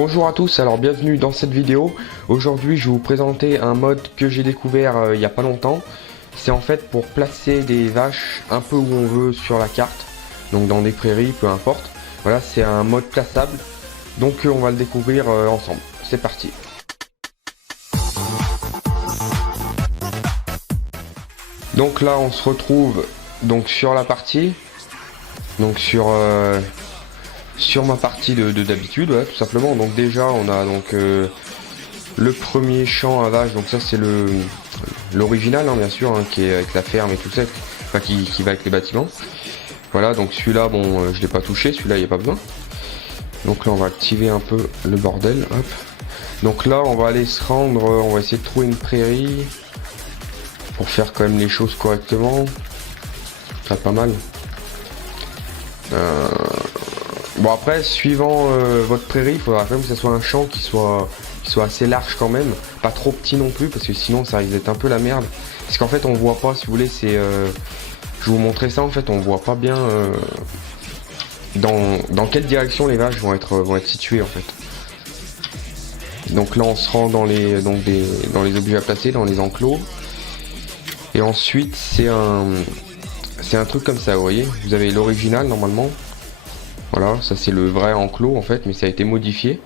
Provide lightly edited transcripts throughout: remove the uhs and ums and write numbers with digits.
Bonjour à tous, alors bienvenue dans cette vidéo. Aujourd'hui je vais vous présenter un mode que j'ai découvert il y a pas longtemps. C'est en fait pour placer des vaches un peu où on veut sur la carte, donc dans des prairies, peu importe. Voilà, c'est un mode plaçable, donc on va le découvrir ensemble. C'est parti. Donc là on se retrouve donc sur la partie, donc sur ma partie de d'habitude, ouais, tout simplement. Donc déjà on a donc le premier champ à vache, donc ça c'est l'original, hein, bien sûr, hein, qui est avec la ferme et tout ça, enfin qui va avec les bâtiments. Voilà, donc celui-là, bon, je l'ai pas touché, celui-là il n'y a pas besoin. Donc là on va activer un peu le bordel, hop. Donc là on va aller se rendre, on va essayer de trouver une prairie pour faire quand même les choses correctement. Ça pas mal. Bon après, suivant votre prairie, il faudra quand même que ce soit un champ qui soit assez large quand même, pas trop petit non plus, parce que sinon ça risque d'être un peu la merde. Parce qu'en fait on voit pas, si vous voulez, c'est je vais vous montrer ça, en fait on voit pas bien dans quelle direction les vaches vont être situées en fait. Donc là on se rend dans les objets à placer, dans les enclos. Et ensuite c'est un truc comme ça, vous voyez, vous avez l'original normalement. Voilà, ça c'est le vrai enclos en fait, mais ça a été modifié.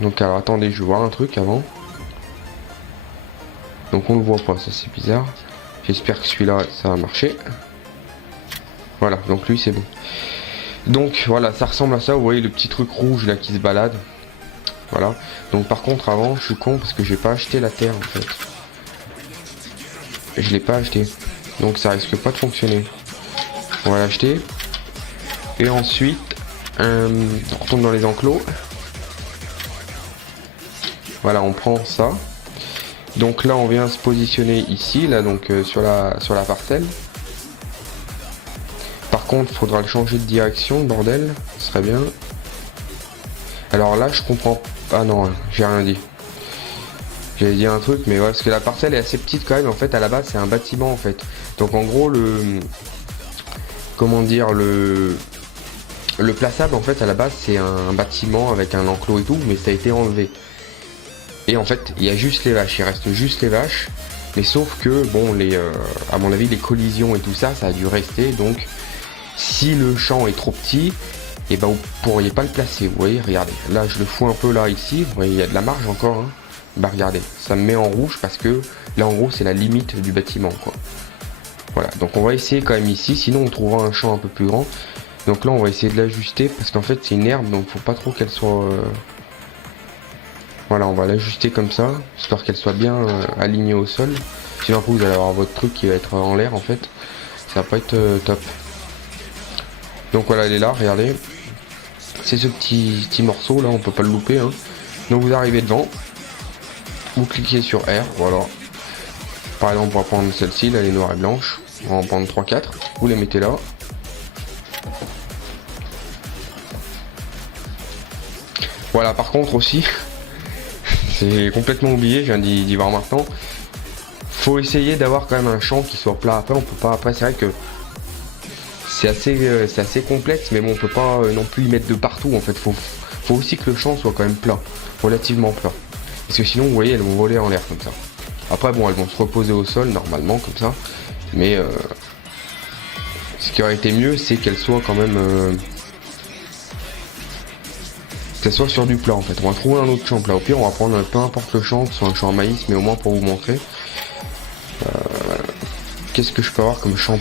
Donc alors attendez, je vais voir un truc avant. Donc on le voit pas, ça c'est bizarre. J'espère que celui-là ça va marcher. Voilà, donc lui c'est bon. Donc voilà, ça ressemble à ça, vous voyez le petit truc rouge là qui se balade. Voilà. Donc par contre avant, je suis con parce que j'ai pas acheté la terre en fait. Je l'ai pas acheté. Donc ça risque pas de fonctionner. On va l'acheter. Et ensuite, on retourne dans les enclos. Voilà, on prend ça. Donc là, on vient se positionner ici, là, donc sur la parcelle. Par contre, il faudra le changer de direction, bordel. Ce serait bien. Alors là, je comprends. Ah non, j'ai rien dit. J'allais dire un truc, mais ouais, parce que la parcelle est assez petite quand même. En fait, à la base, c'est un bâtiment en fait. Donc en gros, comment dire, le plaçable en fait à la base c'est un bâtiment avec un enclos et tout, mais ça a été enlevé. Et en fait il y a juste les vaches, il reste juste les vaches, mais sauf que bon à mon avis les collisions et tout ça, ça a dû rester. Donc si le champ est trop petit, et ben vous pourriez pas le placer. Vous voyez, regardez, là je le fous un peu là ici, vous voyez il y a de la marge encore, hein. Bah regardez, ça me met en rouge parce que là en gros c'est la limite du bâtiment quoi. Voilà, donc on va essayer quand même ici, sinon on trouvera un champ un peu plus grand. Donc là on va essayer de l'ajuster parce qu'en fait c'est une herbe, donc faut pas trop qu'elle soit voilà, on va l'ajuster comme ça, histoire qu'elle soit bien alignée au sol. Sinon après vous allez avoir votre truc qui va être en l'air en fait. Ça va pas être top. Donc voilà, elle est là, regardez. C'est ce petit morceau là, on peut pas le louper, hein. Donc vous arrivez devant, vous cliquez sur R, voilà. Par exemple on va prendre celle-ci, là elle est noire et blanche. On va en prendre 3-4, vous les mettez là. Voilà, par contre aussi, c'est complètement oublié, je viens d'y voir maintenant. Faut essayer d'avoir quand même un champ qui soit plat. Après, on peut pas. Après, c'est vrai que c'est assez complexe, mais bon, on peut pas non plus y mettre de partout. En fait, faut aussi que le champ soit quand même plat, relativement plat. Parce que sinon, vous voyez, elles vont voler en l'air comme ça. Après, bon, elles vont se reposer au sol normalement comme ça. Mais ce qui aurait été mieux, c'est qu'elles soient quand même que ce soit sur du plat en fait. On va trouver un autre champ plat. Au pire on va prendre peu importe le champ, que ce soit un champ à maïs, mais au moins pour vous montrer. Qu'est-ce que je peux avoir comme champ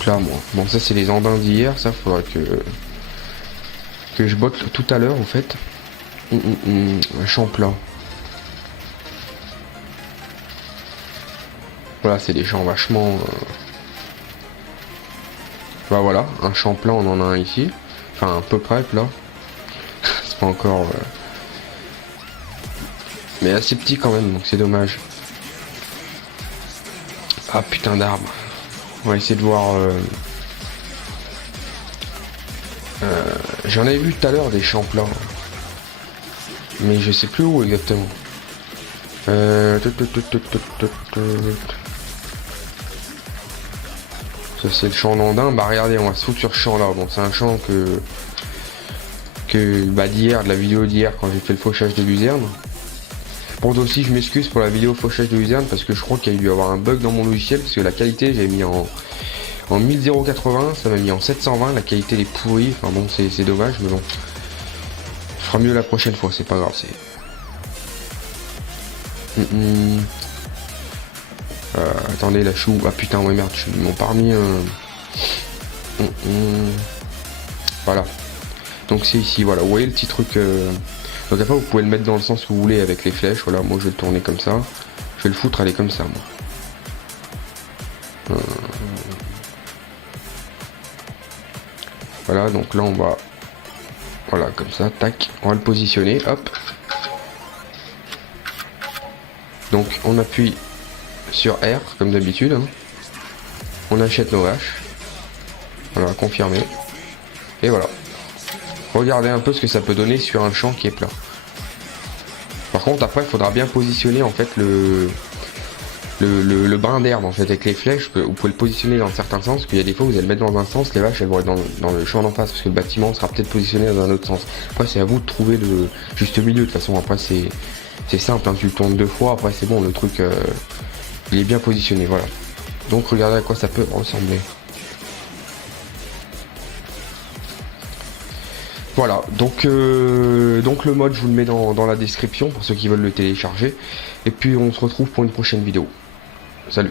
plat moi? Bon ça c'est les andins d'hier, ça faudra que je botte tout à l'heure en fait. Un champ plat. Voilà, c'est des champs vachement bah voilà, un champ plat on en a un ici. Enfin à peu près plat. Pas encore mais assez petit quand même, donc c'est dommage. Ah putain d'arbre. On va essayer de voir j'en avais vu tout à l'heure des champs plats, mais je sais plus où exactement. Ça c'est le champ d'Andin. Bah regardez, on va se foutre sur ce champ là. Bon c'est un champ que que d'hier, de la vidéo d'hier quand j'ai fait le fauchage de luzerne. Bon, aussi je m'excuse pour la vidéo fauchage de luzerne parce que je crois qu'il y a dû avoir un bug dans mon logiciel parce que la qualité j'avais mis en 1080, ça m'a mis en 720, la qualité est pourrie, enfin bon c'est dommage mais bon. Je ferai mieux la prochaine fois, c'est pas grave, c'est. Attendez la chou. Ah putain ouais merde, ils m'ont pas remis un. Voilà. Donc c'est ici, voilà, vous voyez le petit truc. Donc après vous pouvez le mettre dans le sens que vous voulez avec les flèches, voilà, moi je vais le tourner comme ça. Je vais le foutre aller comme ça moi. Voilà, donc là on va. Voilà, comme ça, tac, on va le positionner, hop. Donc on appuie sur R comme d'habitude. Hein. On achète nos vaches. Voilà, confirmer. Et voilà. Regardez un peu ce que ça peut donner sur un champ qui est plat. Par contre après il faudra bien positionner en fait le brin d'herbe en fait avec les flèches. Vous pouvez le positionner dans un certain sens, qu'il y a des fois vous allez le mettre dans un sens, les vaches elles vont être dans le champ d'en face parce que le bâtiment sera peut-être positionné dans un autre sens. Après c'est à vous de trouver le juste milieu, de toute façon après c'est simple, hein. Tu le tournes 2 fois, après c'est bon, le truc il est bien positionné, voilà. Donc regardez à quoi ça peut ressembler. Voilà, donc le mode je vous le mets dans la description pour ceux qui veulent le télécharger. Et puis on se retrouve pour une prochaine vidéo. Salut.